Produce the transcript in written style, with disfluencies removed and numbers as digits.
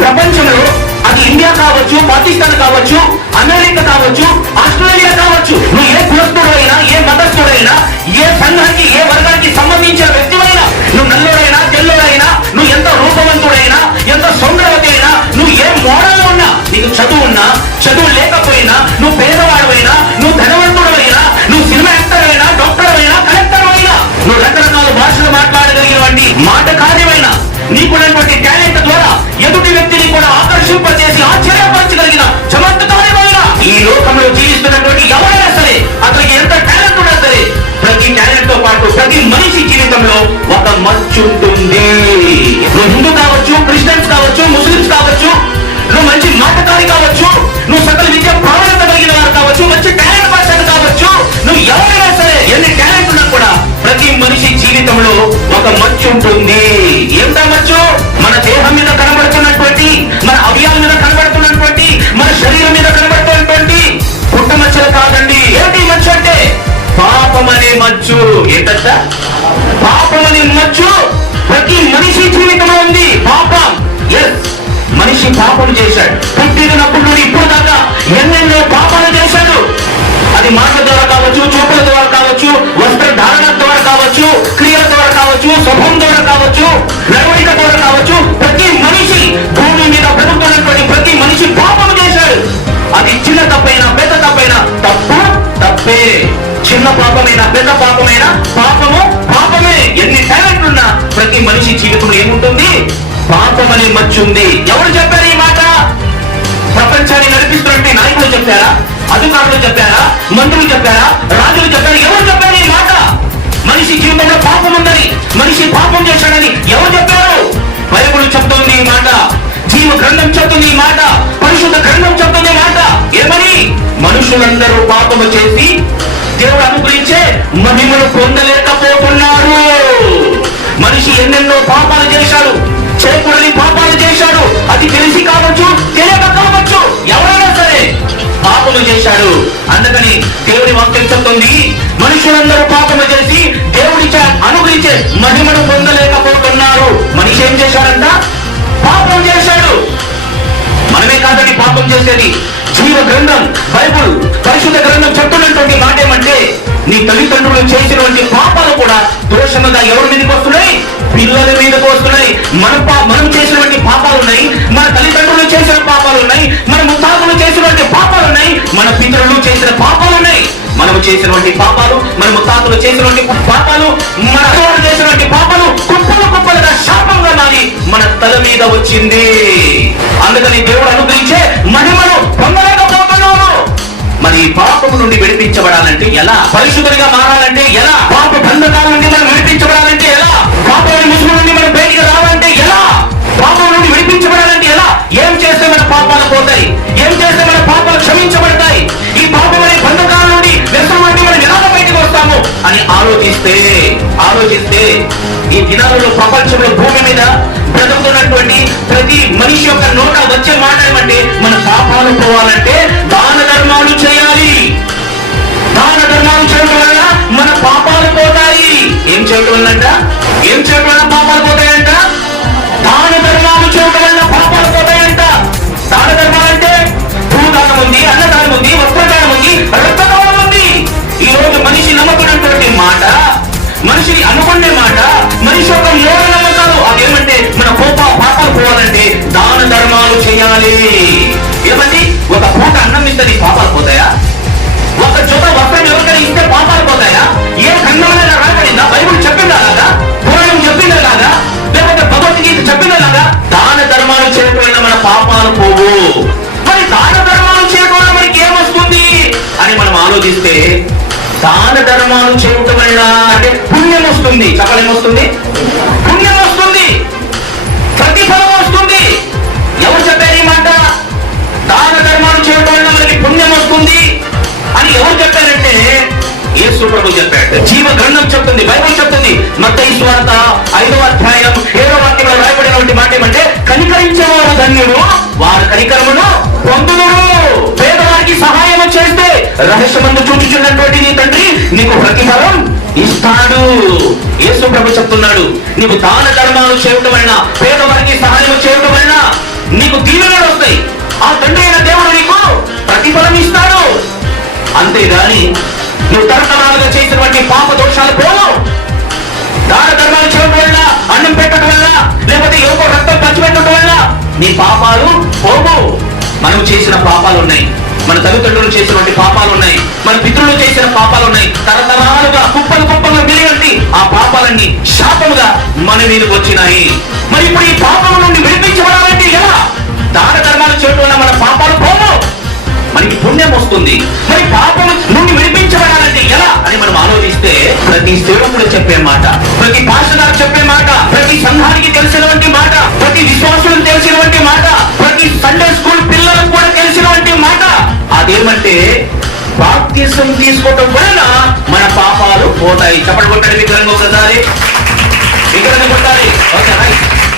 ప్రపంచంలో అది ఇండియా కావచ్చు, పాకిస్తాన్ కావచ్చు, అమెరికా కావచ్చు, ఆస్ట్రేలియా కావచ్చు, నువ్వు ఏ కులస్తుడైనా, ఏ మతస్థుడైనా, ఏ సంఘానికి, ఏ వర్గానికి సంబంధించిన వ్యక్తివైనా, నువ్వు నల్లుడైనా, తెల్లుడైనా, నువ్వు ఎంత రూపవంతుడైనా, ఎంత సౌందర్యవతి అయినా, నువ్వు ఏ మోడల్ ఉన్నా, నీకు చదువు ఉన్నా, చదువు లేకపోయినా, నువ్వు పేదవాడువైనా, నువ్వు ధనవంతుడైనా, నువ్వు సినిమా యాక్టర్ అయినా, డాక్టర్ అయినా, కలెక్టర్ అయినా, నువ్వు రకరకాల భాషలు మాట్లాడగలిగినటువంటి మాటకార్యమైన నీకున్నటువంటి టాలెంట్ ద్వారా ఎదుటి వ్యక్తిని కూడా ఆకర్షింపచేసి ఆశ్చర్యపరచగలిగిన చమత్కారమైన ఈ లోకంలో జీవిస్తున్నటువంటి ఎవరైనా సరే, అతనికి ఎంత టాలెంట్ ఉన్నా సరే, ప్రతి టాలెంట్ తో పాటు ప్రతి మనిషి జీవితంలో ఒక మచ్చు ఉంటుంది. నువ్వు హిందూ కావచ్చు, క్రిస్టియన్స్ కావచ్చు, ముస్లిమ్స్ కావచ్చు, నువ్వు మంచి మాటకారి కావచ్చు, నువ్వు సకల విద్య ప్రావీణ్యత కలిగిన వారు కావచ్చు, మంచి టాలెంట్ పర్సన్ కావచ్చు, నువ్వు ఎవరైనా సరే ఎన్ని టాలెంట్ ఉన్నా కూడా ప్రతి మనిషి జీవితంలో ఒక మచ్చు ఉంటుంది. ఏంటా మచ్చు? మన దేహం మీద కనబడుతున్నటువంటి, మన అవయాల మీద కనబడుతున్నటువంటి, మన శరీరం మీద కనబడుతున్నటువంటి పుట్టమచ్చలు కాదండి. ఏంటి మచ్చు అంటే? పాపం అనే మచ్చు. ఏంటంట? పాపం అనే మచ్చు ప్రతి మనిషి జీవితంలో ఉంది. పాపం. ఎస్, మనిషి పాపం చేశాడు. పుట్టినప్పుడు నుండి ఇప్పుడు దాకా ఎన్నెన్నో పాపాలు చేశాడు. అది మాటల ద్వారా కావచ్చు, చూపుల ద్వారా కావచ్చు, వస్త్ర ధారణ ద్వారా కావచ్చు, క్రియల ద్వారా కావచ్చు, స్వభావం ద్వారా కావచ్చు, నడవడిక ద్వారా కావచ్చు, ప్రతి మనిషి భూమి మీద బ్రతుకుతున్నటువంటి ప్రతి మనిషి పాపం చేశాడు. అది చిన్న తప్పైనా పెద్ద తప్పైనా తప్పు తప్పే. చిన్న పాపమైనా పెద్ద పాపమైనా పాపము పాపమే. ఎన్ని టాలెంట్ ఉన్నా ప్రతి మనిషి జీవితంలో ఏముంటుంది? పాపం అనే మచ్చు ఉంది. ఎవరు చెప్పారు ఈ మాట? ప్రపంచాన్ని నడిపిస్తున్నట్టు నాయకులు చెప్పారా? అధికారులు చెప్పారా? మంత్రులు చెప్పారా? రాజులు చెప్పారు? ఎవరు చెప్పారు ఈ మాట? మనిషి జీవితంలో పాపం ఉందని, మనిషి పాపం చేశాడని ఎవరు చెప్పారు? బైబిల్ చెప్తుంది ఈ మాట, జీవ గ్రంథం చెప్తుంది ఈ మాట, పరిశుద్ధ గ్రంథం చెప్తుంది ఈ మాట. ఏమని? మనుషులందరూ పాపము చేసి దేవుడు అనుగ్రహించే మహిమను పొందలేకపోతున్నారు. మనిషి ఎన్నెన్నో పాపాలు చేశాడు, చేయకూడని పాపాలు చేశాడు. అది తెలిసి కావచ్చు, తెలియక కావచ్చు, ఎవరైనా సరే పాపము చేశాడు. అందుకని దేవుడి వాక్యం చెప్తుంది, మనుషులందరూ పాపము చేసి దేవుడిచ్చే అనుగ్రహించే మహిమను పొందలేకపోతున్నారు. మనిషి ఏం చేశాడంట? పాపం చేశాడు. మనమే కాదని పాపం చేసేది. జీవ గ్రంథం, బైబుల్, పరిశుద్ధ గ్రంథం చెప్తున్నటువంటి మాట ఏమంటే, నీ తల్లిదండ్రులు చేసినటువంటి పాపాలు కూడా దోషముగా ఎవరి మీదకి వస్తున్నాయి? పిల్లల మీదకి వస్తున్నాయి. మనం చేసినటువంటి పాపాలు ఉన్నాయి, మన తల్లిదండ్రులు చేసిన పాపాలు ఉన్నాయి, మన ముత్తాతలు చేసినటువంటి పాపాలు ఉన్నాయి, మన పితరులు చేసిన పాపాలు ఉన్నాయి. మనము చేసినటువంటి పాపాలు, మన ముత్తాతలు చేసినటువంటి పాపాలు, మన అమ్మవారు చేసినటువంటి పాపాలు కుప్పలు కుప్పలుగా శాపంగా మారి మన తల మీద వచ్చింది. అందుకని దేవుడు అనుగ్రహించే మహిమను పొందలేకపోతున్నాము. మరి పాపము నుండి విడిపించబడాలంటే ఎలా? పరిశుద్ధుడిగా మారాలంటే ఎలా? పాప బంధకాల నుండి మనం విడిపించబడాలంటే ఎలా? పాపం ముసుగు నుండి మనం బయటికి రావాలంటే ఎలా? పాపం నుండి విడిపించబడాలంటే ఎలా? ఏం చేస్తే మన పాపాలు పోతాయి? ఏం చేస్తే మన పాపాలు క్షమించబడతాయి? ఈ పాపం అనే బంధకాల నుండి, వ్యసనం నుండి మనం ఎలా బయటకు వస్తాము అని ఆలోచిస్తే ఈ దినాలలో ప్రపంచంలో భూమి మీద బ్రతుకుతున్నటువంటి ప్రతి మనిషి యొక్క నోట వచ్చే మాట ఏమంటే, మన పాపాలు పోవాలంటే దాన ధర్మాలు చేయాలి. దాన ధర్మాలు చేయడం వల్ల మన పాపాలు పోతాయి. ఏం చేయడం వల్లంట? ఏం చేయడం వల్ల పాపాలు పోతాయంట? దాన ధర్మాలు చేయడం వల్ల పాపాలు పోతాయంట. దాన ధర్మాలు అంటే భూదానం ఉంది, అన్నదానం ఉంది, వస్త్రదానం ఉంది, రక్తదానం ఉంది. ఈ రోజు మనిషి నమ్ముకున్నటువంటి మాట, మనిషి అనుకునే మాట, మనిషి యొక్క మూఢ నమ్మకాలు అదేమంటే, మన పాపాలు పోవాలంటే దాన ధర్మాలు చేయాలి. ఏమండి? ఒక పూట అన్నం ఇస్తే పాపాలు పోతాయా? ఒక జత వస్త్రం ఎవరికైనా ఇస్తే పాపాలు పోతాయా? ఏ ఖండంలో రాబడిందా? బైబుల్ చెప్పిందా లాగా? పురాణం చెప్పిందా లాగా? లేకపోతే భగవద్గీత చెప్పిందా లాగా? దాన ధర్మాలు చేయడం వల్ల మన పాపాలు పోవు. మరి దాన ధర్మాలు చేయడం వల్ల మనకి ఏమొస్తుంది అని మనం ఆలోచిస్తే, దాన ధర్మాలు చేయటం వల్ల అంటే పుణ్యం వస్తుంది. చెప్పలేం వస్తుంది? పుణ్యం వస్తుంది, ప్రతిఫలం వస్తుంది. ఎవరు చెప్పారు ఈ మాట? దాన ధర్మాలు చేయటం వల్ల మనకి పుణ్యం వస్తుంది అని ఎవరు చెప్పారంటే యేసు ప్రభు చెప్పాడు. జీవ గ్రంథం చెప్తుంది, బైబిల్ చెప్తుంది. మత్తయి సువార్త 5వ అధ్యాయం 7వ వాక్యంలో రాయబడినటువంటి మాట ఏమంటే, కనికరించేవారు ధన్యులు, వారు కనికరమును పొందుదురు. పేదవారికి సహాయం చేస్తే రహస్యమందు చూచుచున్నటువంటి నీ తండ్రి నీకు ప్రతిఫలం ఇస్తాడు. యేసు ప్రభు చెప్తున్నాడు, నీవు దాన ధర్మాలు చేయటం వలన, పేదవారికి సహాయం చేయటం వలన నీకు దీవెనలు వస్తాయి. ఆ తండ్రి అయిన దేవుడు నీకు ప్రతిఫలం ఇస్తాడు. అంతేగాని నువ్వు తరతరాలుగా చేసినటువంటి పాప దోషాలు పోవు. దాన ధర్మాలు చేయడం వల్ల, అన్నం పెట్టడం వల్ల, లేకపోతే ఎవరో రక్తం పంచిపెట్టడం వల్ల నీ పాపాలు పోవు. మనం చేసిన పాపాలు ఉన్నాయి, మన తల్లిదండ్రులు చేసినటువంటి పాపాలు ఉన్నాయి, మన పితరులు చేసిన పాపాలు ఉన్నాయి. తరతరాలుగా కుప్పలు కుప్పలుగా మిగిలినట్టి ఆ పాపాలన్నీ శాపముగా మన మీదకి వచ్చినాయి. మరి ఇప్పుడు ఈ పాపం నుండి విడిపించబడాలంటే ఎలా? దాన ధర్మాలు చేయడం వల్ల మన పాపాలు పోవు, మనకి పుణ్యం వస్తుంది. మరి పాపం నుండి విడిపించబడాలంటే ఎలా అని మనం ఆలోచిస్తే ప్రతి సేవకుడు చెప్పే మాట, ప్రతి పాస్టర్ చెప్పే మాట, ప్రతి సంఘానికి తెలిసినటువంటి మాట, ప్రతి విశ్వాసులకు తెలిసినటువంటి మాట, ప్రతి సండే స్కూల్ పిల్లలకు కూడా తెలిసినటువంటి మాట అదేమంటే బాప్తిసం తీసుకోవటం వలన మన పాపాలు పోతాయి. చప్పటి కొట్టండి విగ్రహంగా ఒకసారి, విగ్రహంగా కొట్టాలి.